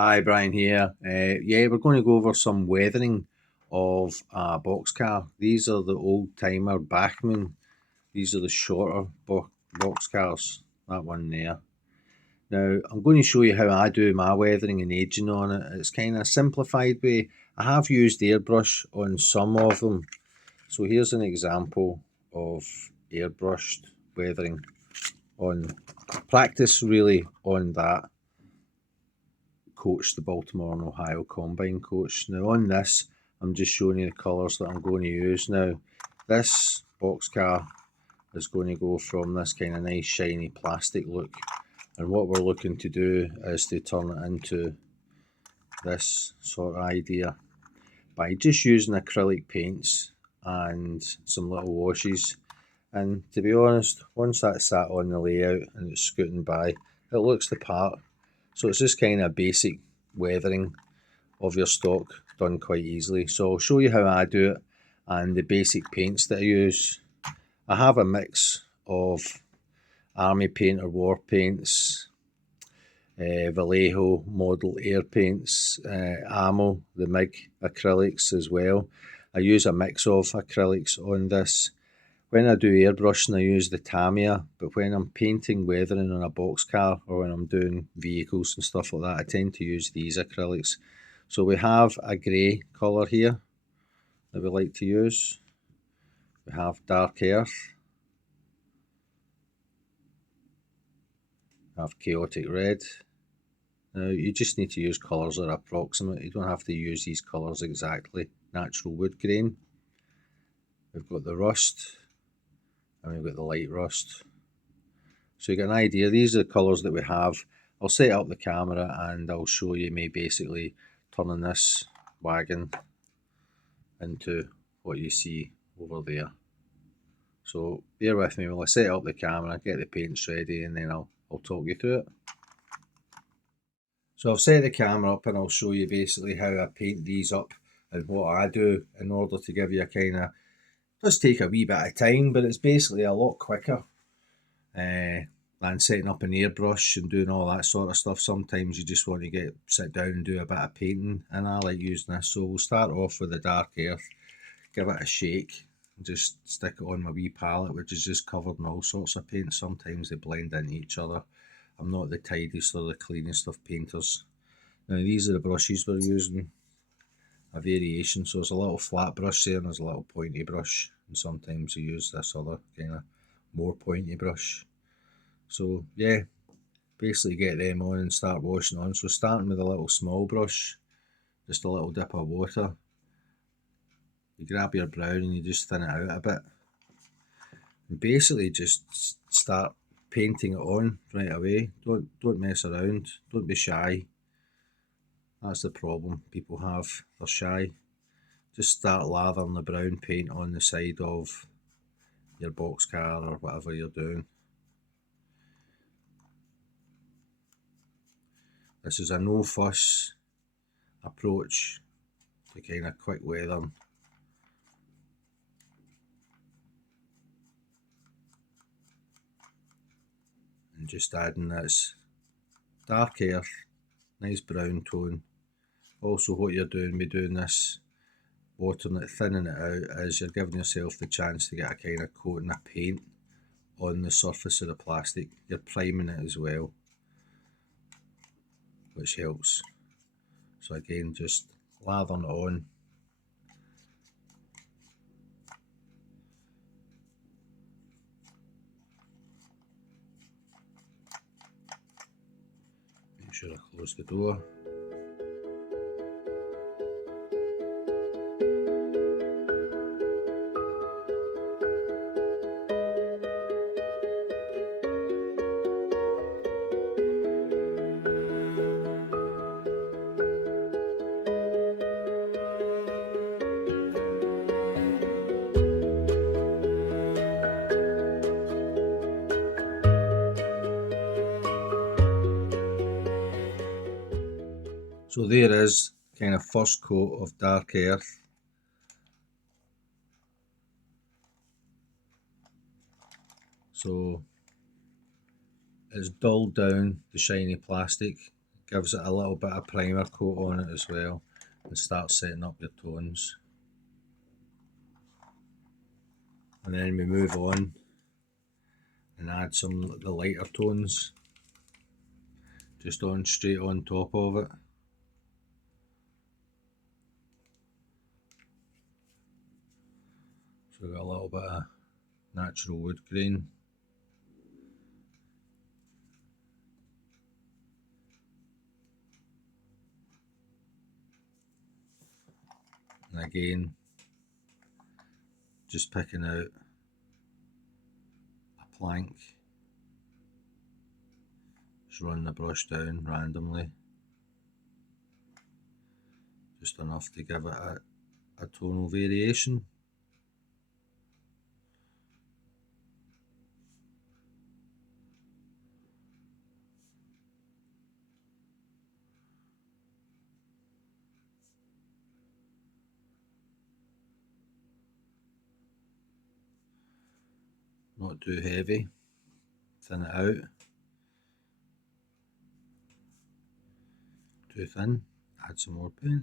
Hi, Brian here. Yeah, we're going to go over some weathering of a boxcar. These are the old-timer Bachmann. These are the shorter boxcars, that one there. Now, I'm going to show you how I do my weathering and aging on it. It's kind of a simplified way. I have used airbrush on some of them. So here's an example of airbrushed weathering on practice really on that coach, the Baltimore and Ohio Combine coach. Now on this, I'm just showing you the colours that I'm going to use. Now this boxcar is going to go from this kind of nice shiny plastic look, and what we're looking to do is to turn it into this sort of idea by just using acrylic paints and some little washes. And to be honest, once that's sat on the layout and it's scooting by, it looks the part. So it's just kind of basic weathering of your stock done quite easily. So I'll show you how I do it and the basic paints that I use. I have a mix of army paint or war paints, Vallejo model air paints, ammo, the MIG acrylics as well. I use a mix of acrylics on this. When I do airbrushing, I use the Tamiya, but when I'm painting weathering on a boxcar or when I'm doing vehicles and stuff like that, I tend to use these acrylics. So we have a grey colour here that we like to use. We have dark earth. We have chaotic red. Now you just need to use colours that are approximate. You don't have to use these colours exactly. Natural wood grain. We've got the rust. And we've got the light rust. So you get an idea. These are the colours that we have. I'll set up the camera and I'll show you me basically turning this wagon into what you see over there. So bear with me while I set up the camera, get the paints ready, and then I'll talk you through it. So I've set the camera up and I'll show you basically how I paint these up and what I do in order to give you a kind of, does take a wee bit of time, but it's basically a lot quicker than setting up an airbrush and doing all that sort of stuff. Sometimes you just want to sit down and do a bit of painting, and I like using this. So we'll start off with the dark earth, give it a shake, and just stick it on my wee palette, which is just covered in all sorts of paint. Sometimes they blend into each other. I'm not the tidiest or the cleanest of painters. Now these are the brushes we're using. A variation, so there's a little flat brush there and there's a little pointy brush, and sometimes you use this other kind of more pointy brush. So yeah, basically get them on and start washing on. So starting with a little small brush, just a little dip of water, you grab your brown and you just thin it out a bit, and basically just start painting it on right away. Don't mess around, don't be shy. That's the problem people have, they're shy. Just start lathering the brown paint on the side of your boxcar or whatever you're doing. This is a no fuss approach to kind of quick weathering. And just adding this dark earth, nice brown tone. Also what you're doing by doing this, watering it, thinning it out, is you're giving yourself the chance to get a kind of coating of paint on the surface of the plastic. You're priming it as well, which helps. So again, just lathering it on. Make sure I close the door. So there is kind of first coat of dark earth. So it's dulled down the shiny plastic, gives it a little bit of primer coat on it as well, and start setting up your tones. And then we move on and add some of the lighter tones just on straight on top of it. So we've got a little bit of natural wood grain. And again, just picking out a plank, just run the brush down randomly, just enough to give it a tonal variation. Not too heavy, thin it out. Too thin, add some more paint.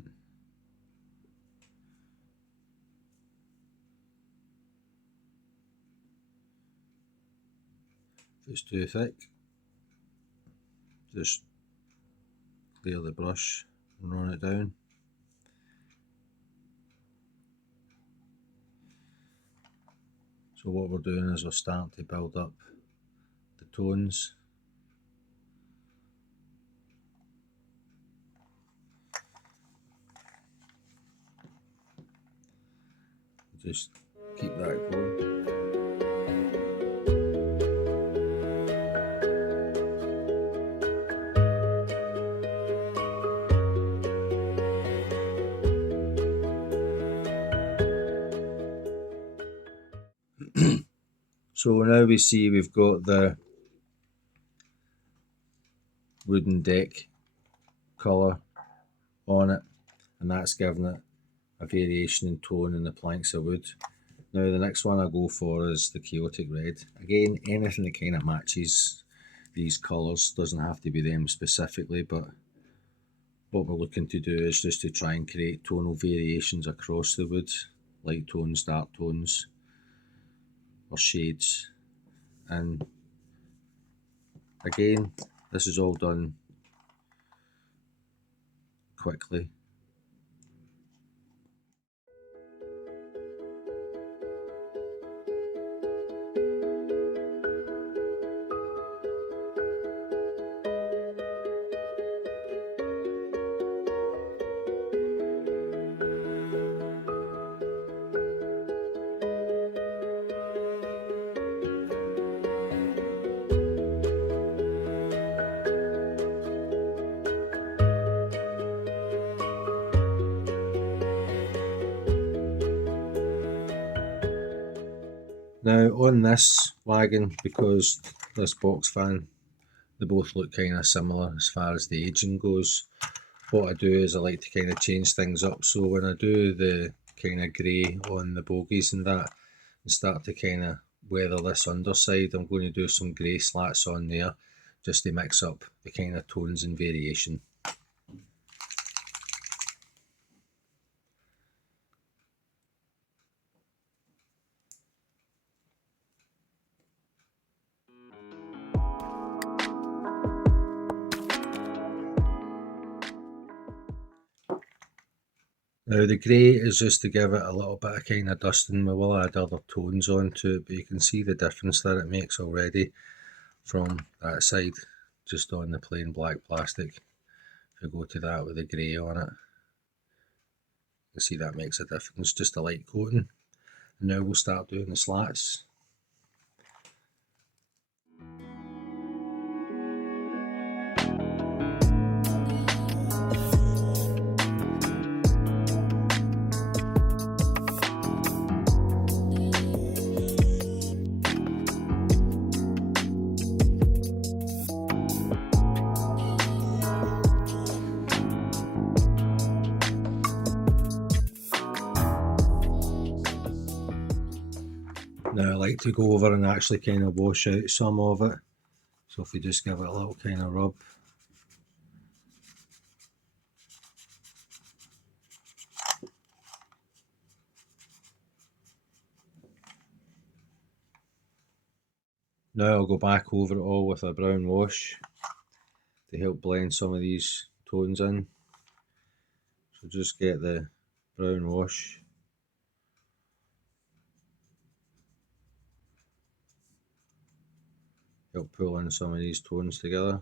If it's too thick, just clear the brush and run it down. So what we're doing is we're starting to build up the tones. Just keep that going. So now we see we've got the wooden deck colour on it, and that's giving it a variation in tone in the planks of wood. Now the next one I go for is the chaotic red. Again, anything that kind of matches these colours, doesn't have to be them specifically, but what we're looking to do is just to try and create tonal variations across the wood, light tones, dark tones, or shades. And again, this is all done quickly. Now on this wagon, because this box fan, they both look kind of similar as far as the aging goes, what I do is I like to kind of change things up. So when I do the kind of grey on the bogies and that, and start to kind of weather this underside, I'm going to do some grey slats on there just to mix up the kind of tones and variation. Now the grey is just to give it a little bit of kind of dusting. We will add other tones onto it, but you can see the difference that it makes already from that side, just on the plain black plastic. If you go to that with the grey on it, you see that makes a difference, just a light coating. And now we'll start doing the slats. Now I like to go over and actually kind of wash out some of it. So if we just give it a little kind of rub, Now I'll go back over it all with a brown wash to help blend some of these tones in. So just get the brown wash. Help pull in some of these tones together.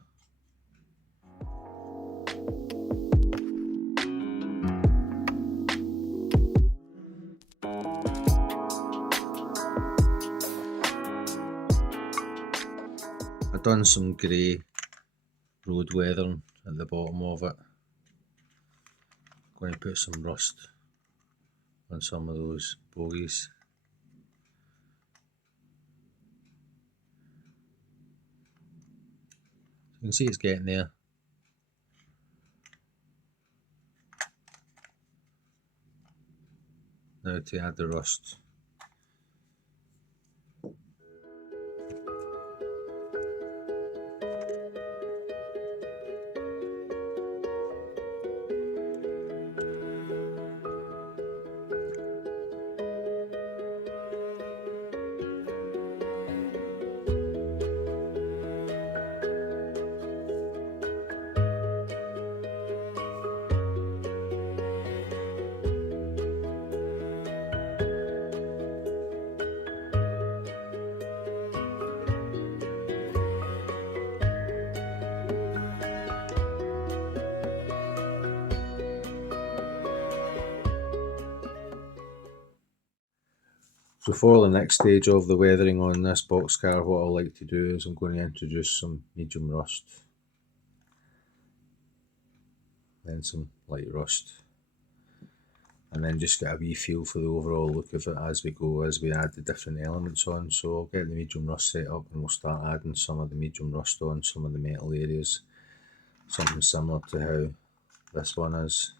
I've done some grey road weathering at the bottom of it. I'm going to put some rust on some of those bogies. You can see it's getting there. Now to add the rust. So for the next stage of the weathering on this boxcar, what I like to do is I'm going to introduce some medium rust, then some light rust, and then just get a wee feel for the overall look of it as we go, as we add the different elements on. So I'll get the medium rust set up and we'll start adding some of the medium rust on some of the metal areas, something similar to how this one is.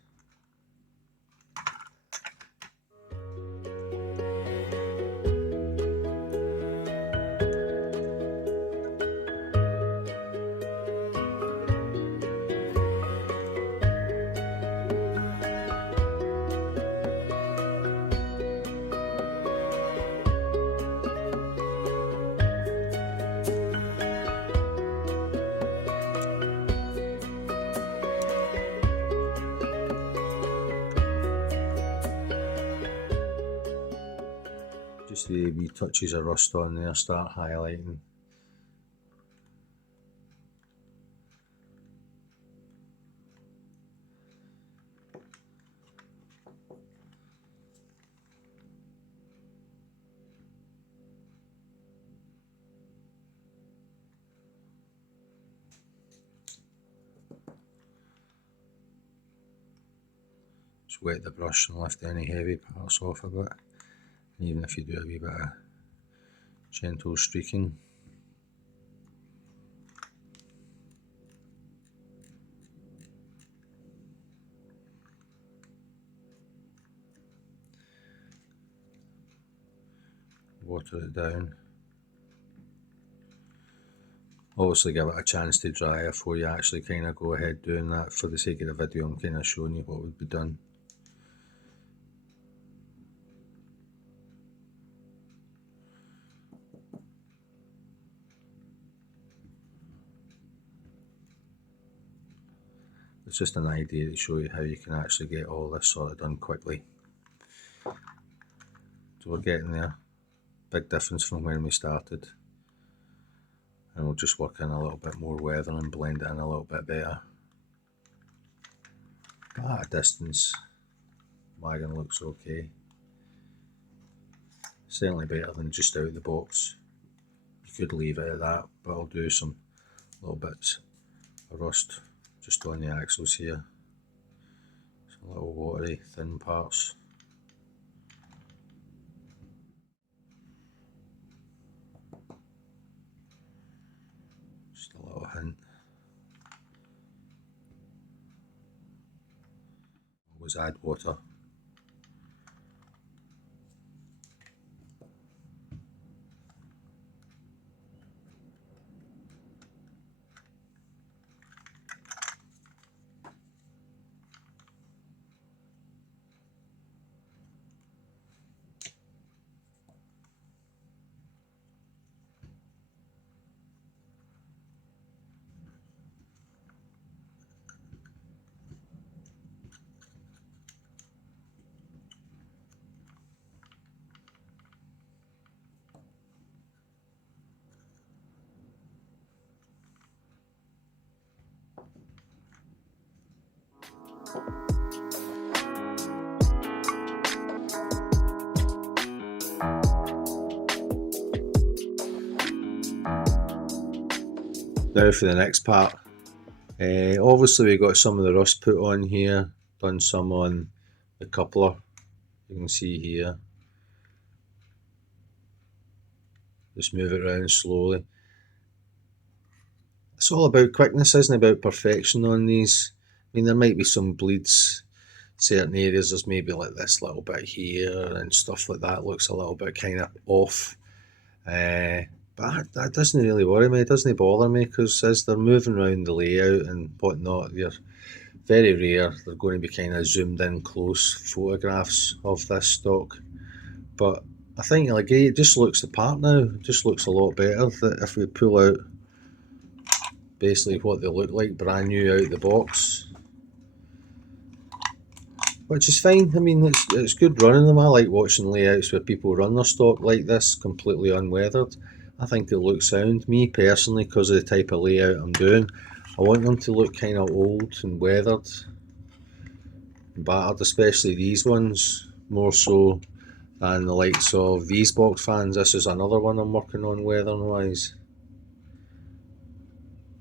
Just the wee touches of rust on there start highlighting. Just wet the brush and lift any heavy parts off a bit. Even if you do a wee bit of gentle streaking. Water it down. Obviously give it a chance to dry before you actually kind of go ahead doing that. For the sake of the video, I'm kind of showing you what would be done. It's just an idea to show you how you can actually get all this sort of done quickly. So we're getting there. Big difference from when we started. And we'll just work in a little bit more weathering and blend it in a little bit better. But at a distance, wagon looks okay. Certainly better than just out of the box. You could leave it at that, but I'll do some little bits of rust just on the axles here. Some little watery, thin parts. Just a little hint. Always add water. Now for the next part. Obviously we got some of the rust put on here, done some on the coupler, you can see here. Just move it around slowly. It's all about quickness, isn't it? About perfection on these. I mean, there might be some bleeds, certain areas, there's maybe like this little bit here and stuff like that looks a little bit kind of off. But that doesn't really worry me, it doesn't bother me, because as they're moving around the layout and whatnot, they're very rare, they're going to be kind of zoomed in close photographs of this stock. But I think like it just looks the part now, it just looks a lot better if we pull out basically what they look like brand new out the box. Which is fine, I mean it's good running them. I like watching layouts where people run their stock like this, completely unweathered. I think it looks sound. Me personally, because of the type of layout I'm doing, I want them to look kind of old and weathered and battered, especially these ones, more so than the likes of these box fans. This is another one I'm working on weathering wise.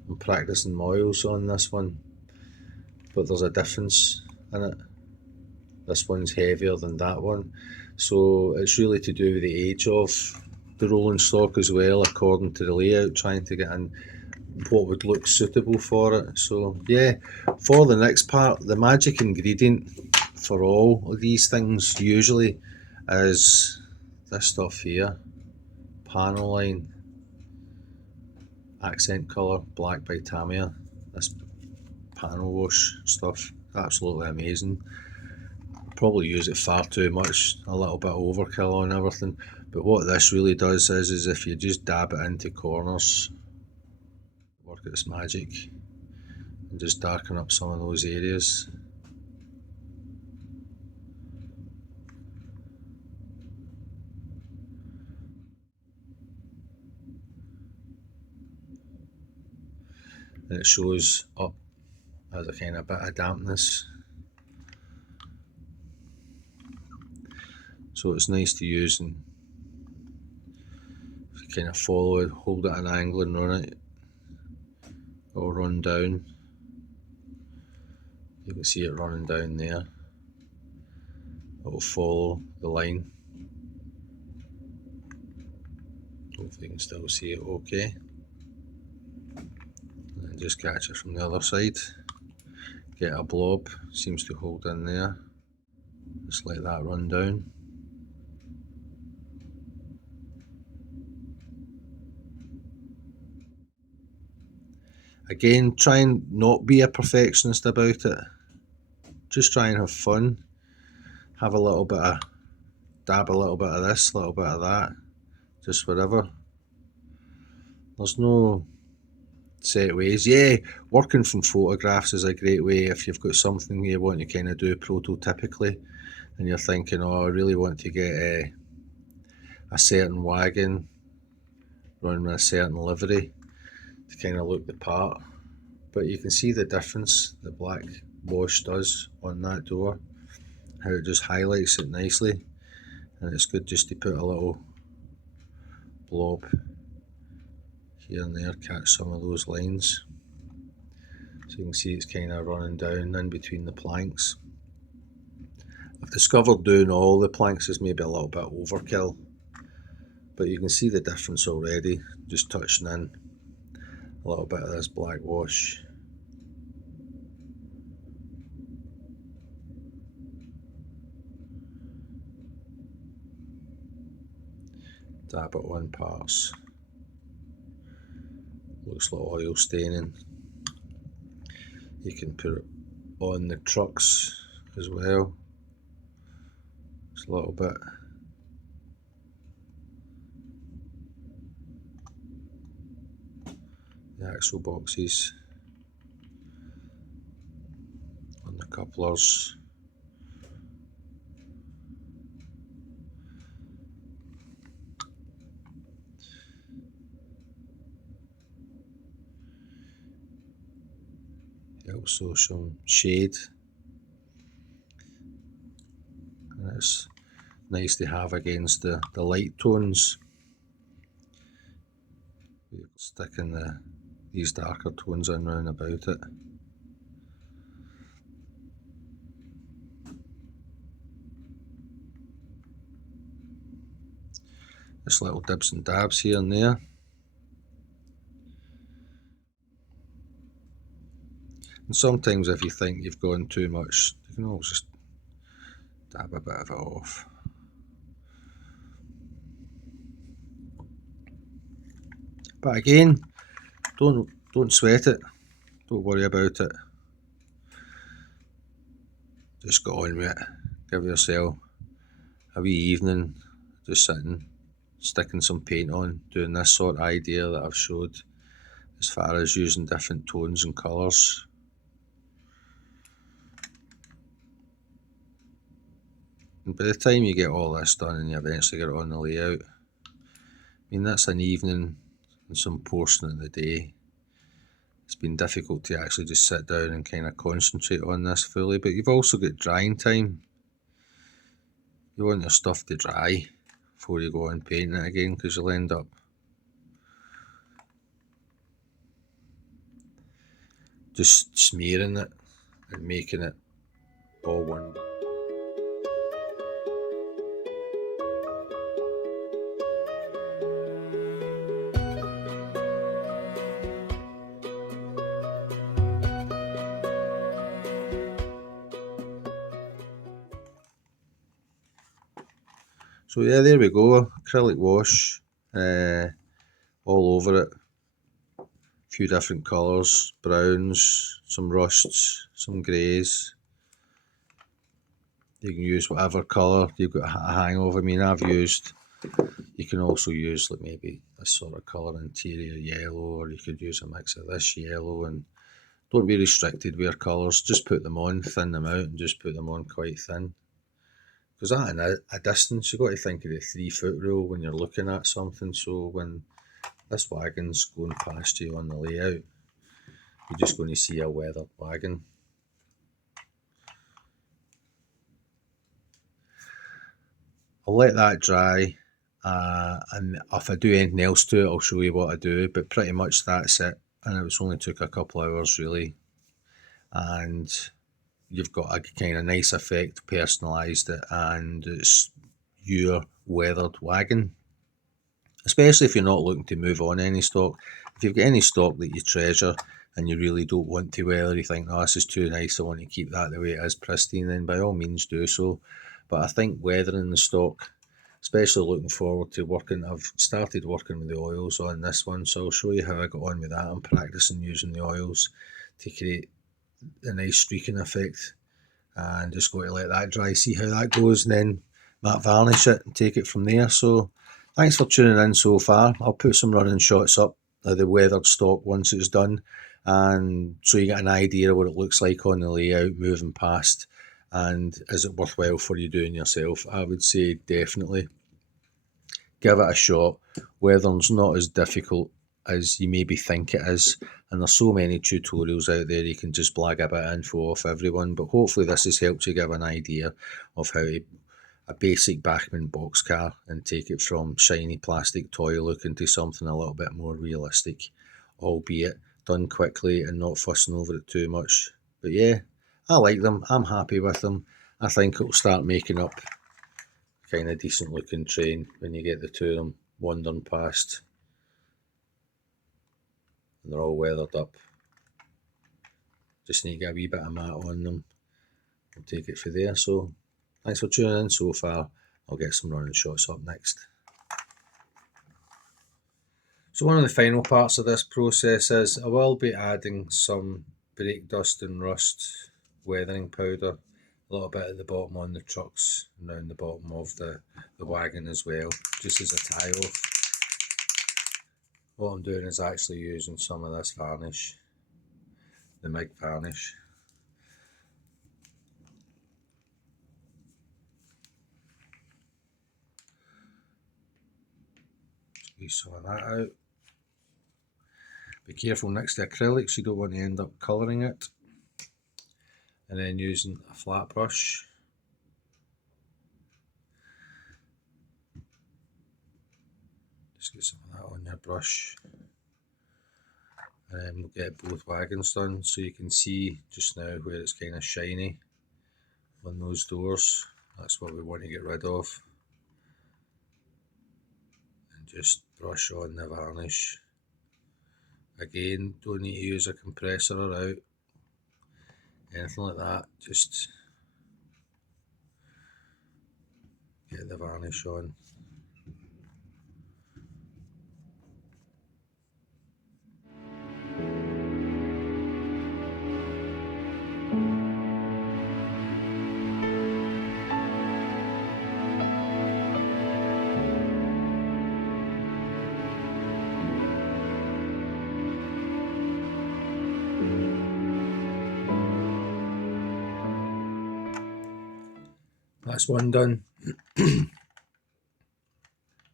I'm practicing my oils on this one, but there's a difference in it. This one's heavier than that one, so it's really to do with the age of the rolling stock as well, according to the layout, trying to get in what would look suitable for it. So yeah, for the next part, the magic ingredient for all of these things usually is this stuff here, panel line, accent colour, black by Tamiya. This panel wash stuff, absolutely amazing. Probably use it far too much, a little bit overkill on everything, but what this really does is if you just dab it into corners, work its magic and just darken up some of those areas. And it shows up as a kind of bit of dampness, so it's nice to use. And if you kind of follow it, hold it at an angle and run it, or run down, you can see it running down there, it will follow the line. Hopefully you can still see it okay. And just catch it from the other side, get a blob, seems to hold in there, just let that run down. Again, try and not be a perfectionist about it, just try and have fun, have a little bit of, dab a little bit of this, a little bit of that, just whatever. There's no set ways. Yeah, working from photographs is a great way if you've got something you want to kind of do prototypically and you're thinking, oh, I really want to get a certain wagon run with a certain livery to kind of look the part. But you can see the difference the black wash does on that door, how it just highlights it nicely, and it's good just to put a little blob here and there, catch some of those lines. So you can see it's kind of running down in between the planks. I've discovered doing all the planks is maybe a little bit overkill, but you can see the difference already, just touching in a little bit of this black wash. Dab it on parts. Looks like oil staining. You can put it on the trucks as well. Just a little bit. The axle boxes, on the couplers. Also some shade, and it's nice to have against the light tones. Sticking the these darker tones in round about it. Just little dibs and dabs here and there. And sometimes if you think you've gone too much, you can always just dab a bit of it off. But again, don't sweat it. Don't worry about it. Just get on with it. Give yourself a wee evening just sitting, sticking some paint on, doing this sort of idea that I've showed as far as using different tones and colours. And by the time you get all this done and you eventually get it on the layout, I mean, that's an evening and some portion of the day. It's been difficult to actually just sit down and kind of concentrate on this fully, but you've also got drying time. You want your stuff to dry before you go and paint it again, because you'll end up just smearing it and making it all one. So yeah, there we go, acrylic wash all over it. A few different colours, browns, some rusts, some greys. You can use whatever colour you've got a hang of. I mean, you can also use like maybe this sort of colour, interior yellow, or you could use a mix of this yellow, and don't be restricted with your colours, just put them on, thin them out, and just put them on quite thin. Because at a distance, you've got to think of the 3-foot rule when you're looking at something. So when this wagon's going past you on the layout, you're just going to see a weathered wagon. I'll let that dry, and if I do anything else to it, I'll show you what I do, but pretty much that's it. And it only took a couple hours really, and you've got a kind of nice effect, personalised it, and it's your weathered wagon. Especially if you're not looking to move on any stock. If you've got any stock that you treasure and you really don't want to weather, you think, oh, this is too nice, I want to keep that the way it is pristine, then by all means do so. But I think weathering the stock, especially looking forward to working, I've started working with the oils on this one, so I'll show you how I got on with that. I'm practicing using the oils to create a nice streaking effect, and just going to let that dry, see how that goes, and then matte varnish it and take it from there. So thanks for tuning in so far. I'll put some running shots up of the weathered stock once it's done, and so you get an idea of what it looks like on the layout moving past, and is it worthwhile for you doing yourself. I would say definitely give it a shot. Weathering's not as difficult as you maybe think it is, and there's so many tutorials out there, you can just blag a bit of info off everyone, but hopefully this has helped you give an idea of how to a basic Bachmann boxcar and take it from shiny plastic toy look into something a little bit more realistic, albeit done quickly and not fussing over it too much. But yeah, I like them, I'm happy with them. I think it'll start making up kind of decent looking train when you get the two of them wandering past. And they're all weathered up. Just need to get a wee bit of matte on them and take it from there. So thanks for tuning in so far. I'll get some running shots up next. So one of the final parts of this process is I will be adding some brake dust and rust weathering powder, a little bit at the bottom on the trucks and around the bottom of the wagon as well, just as a tie off. What I'm doing is actually using some of this varnish, the MIG varnish. Squeeze some of that out. Be careful next to acrylics, you don't want to end up colouring it. And then using a flat brush. Just get some of that on your brush. and then we'll get both wagons done, so you can see just now where it's kind of shiny on those doors. That's what we want to get rid of, and just brush on the varnish. Again, don't need to use a compressor or out, anything like that, just get the varnish on. That's one done.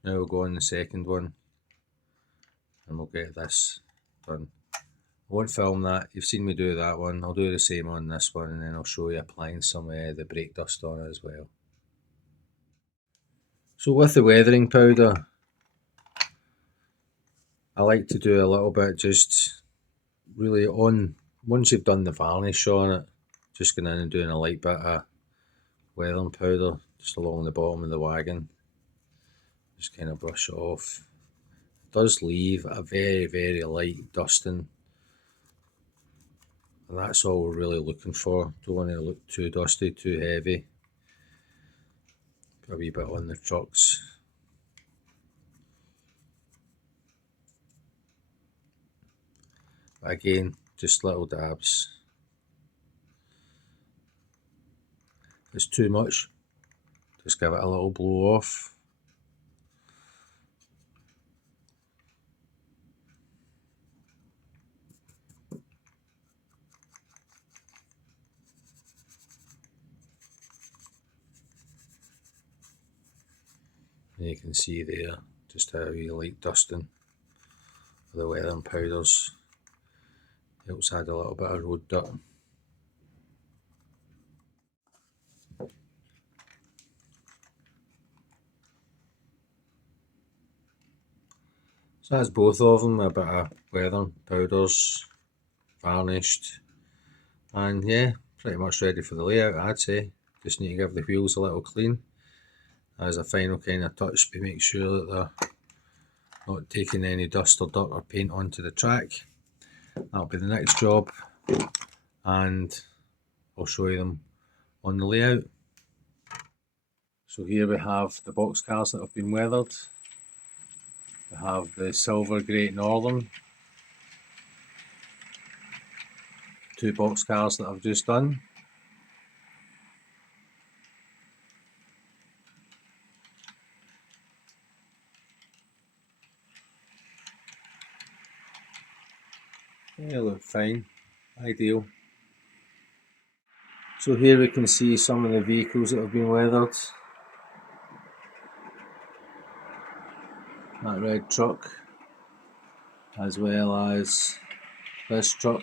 Now we'll go on the second one and we'll get this done. I won't film that, you've seen me do that one. I'll do the same on this one, and then I'll show you applying some of the brake dust on it as well. So with the weathering powder, I like to do a little bit just really on, once you've done the varnish on it, just going in and doing a light bit of weathering powder just along the bottom of the wagon. Just kind of brush it off. It does leave a very, very light dusting, and that's all we're really looking for. Don't want to look too dusty, too heavy. Put a wee bit on the trucks. But again, just little dabs. If it's too much, just give it a little blow off. And you can see there just how we like dusting of the weathering powders. Helps add a little bit of road dirt. So that's both of them, a bit of weathering powders, varnished, and yeah, pretty much ready for the layout, I'd say. Just need to give the wheels a little clean as a final kind of touch to make sure that they're not taking any dust or dirt or paint onto the track. That'll be the next job, and I'll show you them on the layout. So here we have the boxcars that have been weathered. We have the Silver Great Northern, 2 boxcars that I've just done. They look fine, ideal. So here we can see some of the vehicles that have been weathered. That red truck, as well as this truck.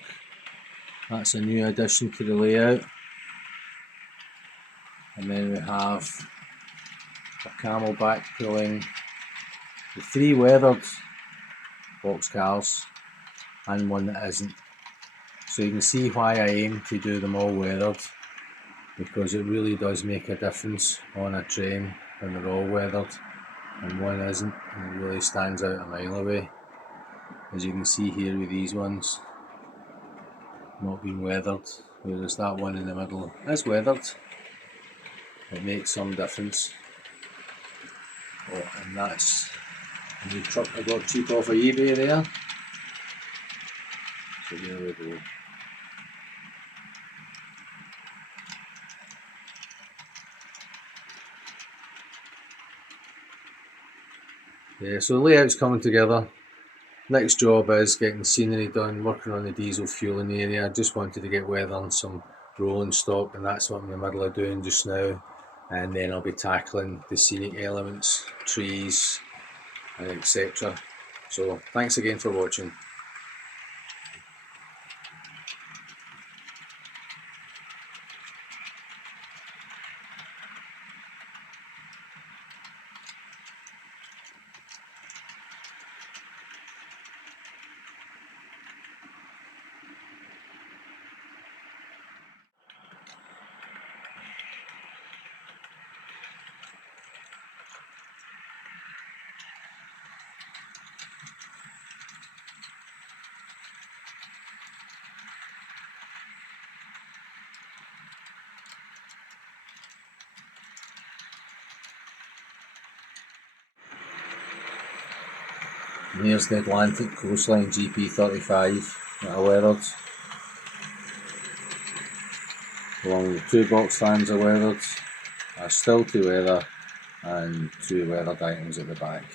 That's a new addition to the layout. And then we have a camelback pulling the 3 weathered boxcars and one that isn't. So you can see why I aim to do them all weathered, because it really does make a difference on a train when they're all weathered and one isn't, and it really stands out a mile away. As you can see here with these ones not being weathered, whereas that one in the middle is weathered. It makes some difference. Oh, and that's a new truck I got cheap off of eBay there. So there we go. Yeah, so the layout's coming together. Next job is getting scenery done, working on the diesel fuel in the area. I just wanted to get weather on some rolling stock, and that's what I'm in the middle of doing just now. And then I'll be tackling the scenic elements, trees, etc. So thanks again for watching. And here's the Atlantic Coastline GP35 that I weathered, along with 2 box fans I weathered, a still to weather, and 2 weathered items at the back.